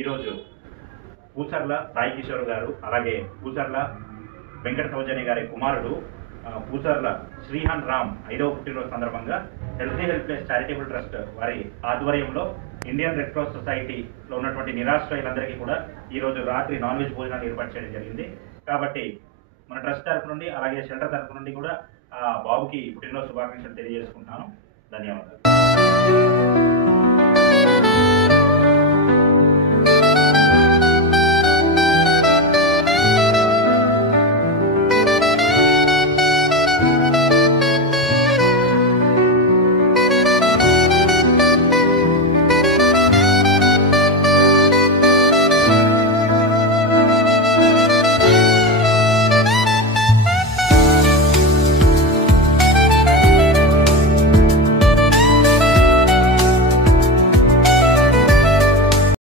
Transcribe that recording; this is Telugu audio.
ఈరోజు పూసర్ల సాయి కిషోర్ గారు అలాగే పూసర్ల వెంకట సౌజన్య గారి కుమారుడు పూసర్ల శ్రీహన్ రామ్ 5వ పుట్టినరోజు సందర్భంగా హెల్తీ హెల్ప్లెస్ చారిటబుల్ ట్రస్ట్ వారి ఆధ్వర్యంలో ఇండియన్ రెడ్ క్రాస్ సొసైటీలో ఉన్నటువంటి నిరాశ్రయులందరికీ కూడా ఈరోజు రాత్రి నాన్ వెజ్ భోజనాలు ఏర్పాటు చేయడం జరిగింది. కాబట్టి మన ట్రస్ట్ తరఫు నుండి అలాగే షెల్టర్ తరఫు నుండి కూడా బాబుకి పుట్టినరోజు శుభాకాంక్షలు తెలియజేసుకుంటున్నాను. ధన్యవాదాలు.